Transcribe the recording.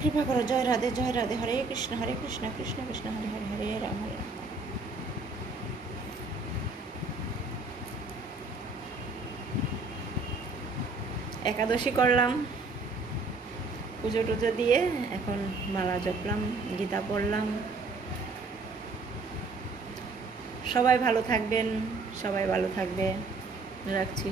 কৃপা করো। জয় রাধে, জয় রাধে। হরে কৃষ্ণ কৃষ্ণ কৃষ্ণ হরে হরে, হরে রাম হরে রাম। একাদশী করলাম, পুজো টুজো দিয়ে এখন মালা জপলাম, গীতা পড়লাম। সবাই ভালো থাকবেন, সবাই ভালো থাকবে, রাখছি।